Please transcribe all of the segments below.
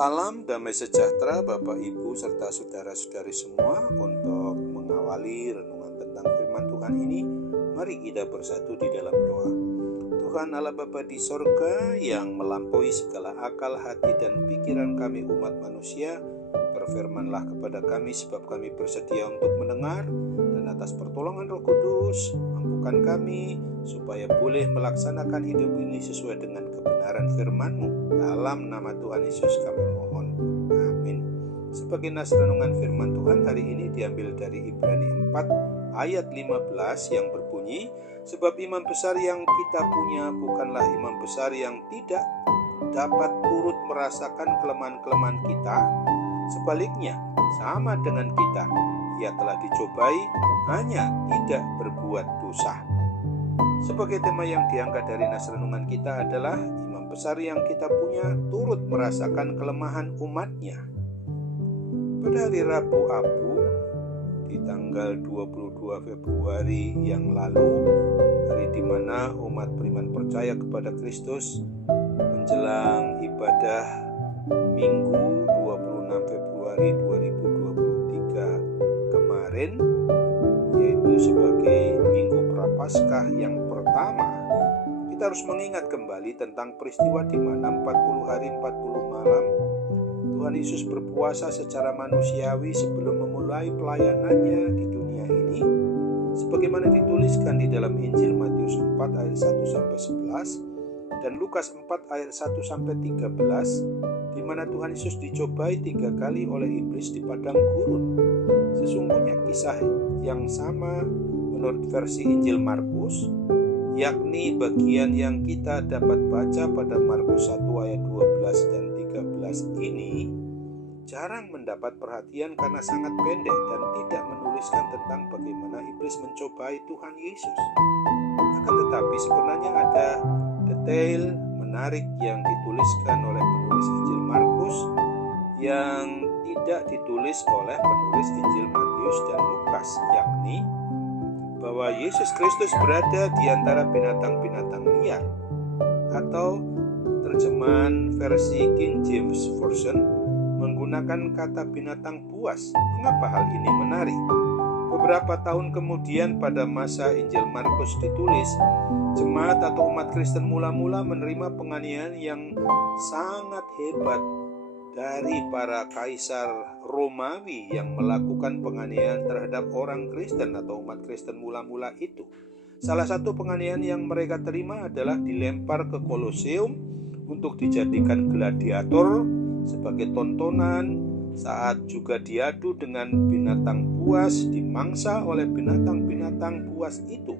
Salam damai sejahtera Bapak Ibu serta saudara-saudari semua. Untuk mengawali renungan tentang firman Tuhan ini, mari kita bersatu di dalam doa. Tuhan Allah Bapa di sorga yang melampaui segala akal, hati dan pikiran kami umat manusia, berfirmanlah kepada kami sebab kami bersedia untuk mendengar, dan atas pertolongan Roh Kudus mampukan kami supaya boleh melaksanakan hidup ini sesuai dengan kebenaran firman-Mu. Dalam nama Tuhan Yesus kami mohon, amin. Sebagai nas renungan firman Tuhan hari ini diambil dari Ibrani 4 ayat 15 yang berbunyi, sebab imam besar yang kita punya bukanlah imam besar yang tidak dapat turut merasakan kelemahan-kelemahan kita. Sebaliknya, sama dengan kita, ia telah dicobai, hanya tidak berbuat dosa. Sebagai tema yang diangkat dari nas renungan kita adalah imam besar yang kita punya turut merasakan kelemahan umatnya. Pada hari Rabu Abu di tanggal 22 Februari yang lalu, hari di mana umat beriman percaya kepada Kristus menjelang ibadah Minggu 26 Februari 2023 kemarin, yaitu sebagai Minggu Prapaskah yang pertama, kita harus mengingat kembali tentang peristiwa di mana 40 hari 40 malam Tuhan Yesus berpuasa secara manusiawi sebelum memulai pelayanannya di dunia ini, sebagaimana dituliskan di dalam Injil Matius 4 ayat 1 sampai 11 dan Lukas 4 ayat 1 sampai 13, di mana Tuhan Yesus dicobai 3 kali oleh iblis di padang gurun. Sesungguhnya kisah yang sama menurut versi Injil Markus, yakni bagian yang kita dapat baca pada Markus 1 ayat 12 dan 13 ini, jarang mendapat perhatian karena sangat pendek dan tidak menuliskan tentang bagaimana iblis mencobai Tuhan Yesus. Akan tetapi sebenarnya ada detail menarik yang dituliskan oleh penulis Injil Markus yang tidak ditulis oleh penulis Injil Matius dan Lukas, yakni bahwa Yesus Kristus berada di antara binatang-binatang liar, atau terjemahan versi King James Version menggunakan kata binatang buas. Mengapa hal ini menarik? Beberapa tahun kemudian pada masa Injil Markus ditulis, jemaat atau umat Kristen mula-mula menerima penganiayaan yang sangat hebat dari para kaisar Romawi yang melakukan penganiayaan terhadap orang Kristen atau umat Kristen mula-mula itu. Salah satu penganiayaan yang mereka terima adalah dilempar ke Koloseum untuk dijadikan gladiator sebagai tontonan, saat juga diadu dengan binatang buas, dimangsa oleh binatang-binatang buas itu.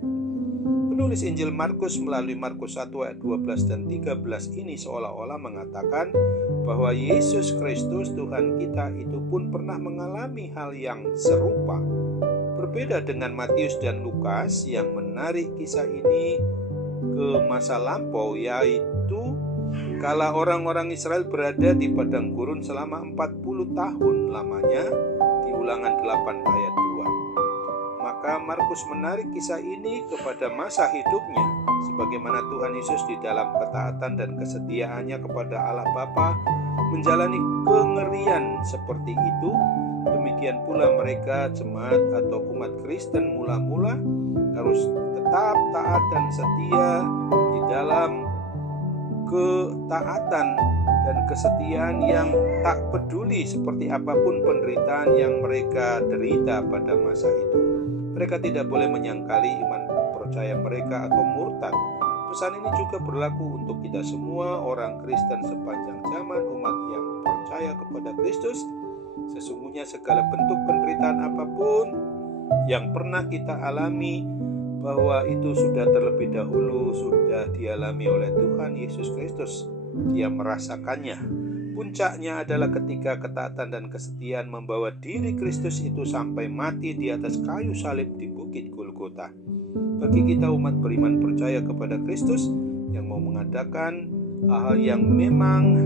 Penulis Injil Markus melalui Markus 1 ayat 12 dan 13 ini seolah-olah mengatakan bahwa Yesus Kristus Tuhan kita itu pun pernah mengalami hal yang serupa. Berbeda dengan Matius dan Lukas yang menarik kisah ini ke masa lampau, yaitu kala orang-orang Israel berada di padang gurun selama 40 tahun lamanya di Ulangan 8 ayat 2. Maka Markus menarik kisah ini kepada masa hidupnya, sebagaimana Tuhan Yesus di dalam ketaatan dan kesetiaannya kepada Allah Bapa menjalani kengerian seperti itu. Demikian pula mereka jemaat atau umat Kristen mula-mula harus tetap taat dan setia di dalam ketaatan dan kesetiaan yang tak peduli seperti apapun penderitaan yang mereka derita pada masa itu. Mereka tidak boleh menyangkali iman percaya mereka atau murtad. Pesan ini juga berlaku untuk kita semua orang Kristen sepanjang zaman umat yang percaya kepada Kristus. Sesungguhnya segala bentuk penderitaan apapun yang pernah kita alami, bahwa itu sudah terlebih dahulu sudah dialami oleh Tuhan Yesus Kristus. Dia merasakannya. Puncaknya adalah ketika ketaatan dan kesetiaan membawa diri Kristus itu sampai mati di atas kayu salib di Bukit Golgota. Bagi kita umat beriman percaya kepada Kristus yang mau mengadakan hal yang memang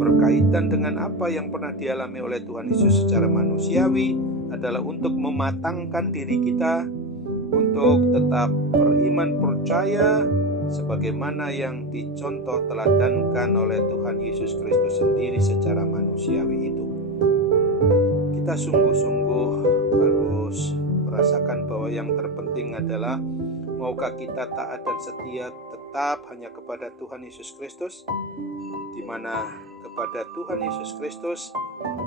berkaitan dengan apa yang pernah dialami oleh Tuhan Yesus secara manusiawi, adalah untuk mematangkan diri kita untuk tetap beriman percaya sebagaimana yang dicontoh teladankan oleh Tuhan Yesus Kristus sendiri secara manusiawi itu. Kita sungguh-sungguh harus merasakan bahwa yang terpenting adalah maukah kita taat dan setia tetap hanya kepada Tuhan Yesus Kristus, di mana kepada Tuhan Yesus Kristus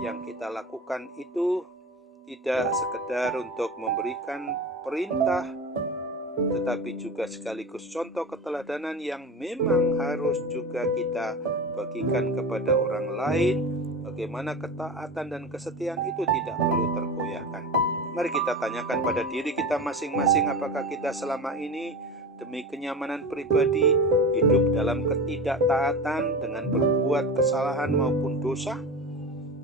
yang kita lakukan itu tidak sekedar untuk memberikan perintah, tetapi juga sekaligus contoh keteladanan yang memang harus juga kita bagikan kepada orang lain, bagaimana ketaatan dan kesetiaan itu tidak perlu tergoyahkan. Mari kita tanyakan pada diri kita masing-masing, apakah kita selama ini demi kenyamanan pribadi hidup dalam ketidaktaatan dengan berbuat kesalahan maupun dosa?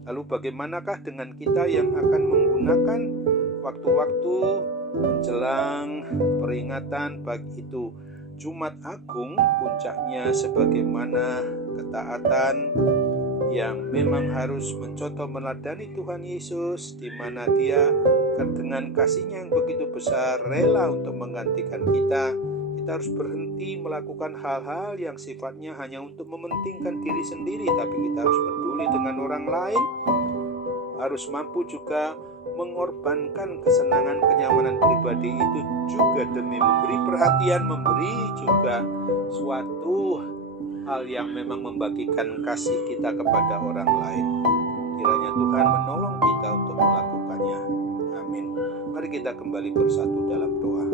Lalu bagaimanakah dengan kita yang akan menggunakan waktu-waktu menjelang peringatan, baik itu Jumat Agung, puncaknya sebagaimana ketaatan yang memang harus mencontoh meneladani Tuhan Yesus, di mana Dia dengan kasih-Nya yang begitu besar rela untuk menggantikan kita. Kita harus berhenti melakukan hal-hal yang sifatnya hanya untuk mementingkan diri sendiri, tapi kita harus peduli dengan orang lain, harus mampu juga mengorbankan kesenangan kenyamanan pribadi itu juga demi memberi perhatian, memberi juga suatu hal yang memang membagikan kasih kita kepada orang lain. Kiranya Tuhan menolong kita untuk melakukannya. Amin. Mari kita kembali bersatu dalam doa.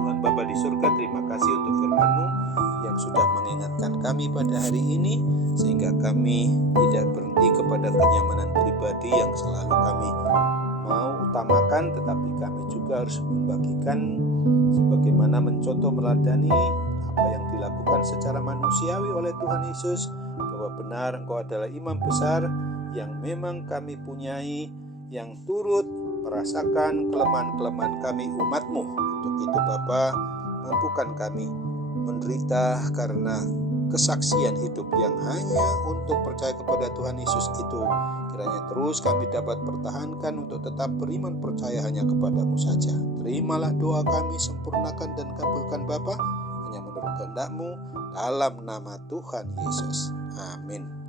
Tuhan Bapa di surga, terima kasih untuk firman-Mu yang sudah mengingatkan kami pada hari ini, sehingga kami tidak berhenti kepada kenyamanan pribadi yang selalu kami mau utamakan, tetapi kami juga harus membagikan sebagaimana mencontoh meladani apa yang dilakukan secara manusiawi oleh Tuhan Yesus, bahwa benar Engkau adalah imam besar yang memang kami punyai, yang turut merasakan kelemahan-kelemahan kami umat-Mu. Untuk itu Bapa, mampukan kami menderita karena kesaksian hidup yang hanya untuk percaya kepada Tuhan Yesus itu. Kiranya terus kami dapat pertahankan untuk tetap beriman percaya hanya kepada-Mu saja. Terimalah doa kami, sempurnakan dan kabulkan Bapa, hanya menurut kehendak-Mu, dalam nama Tuhan Yesus. Amin.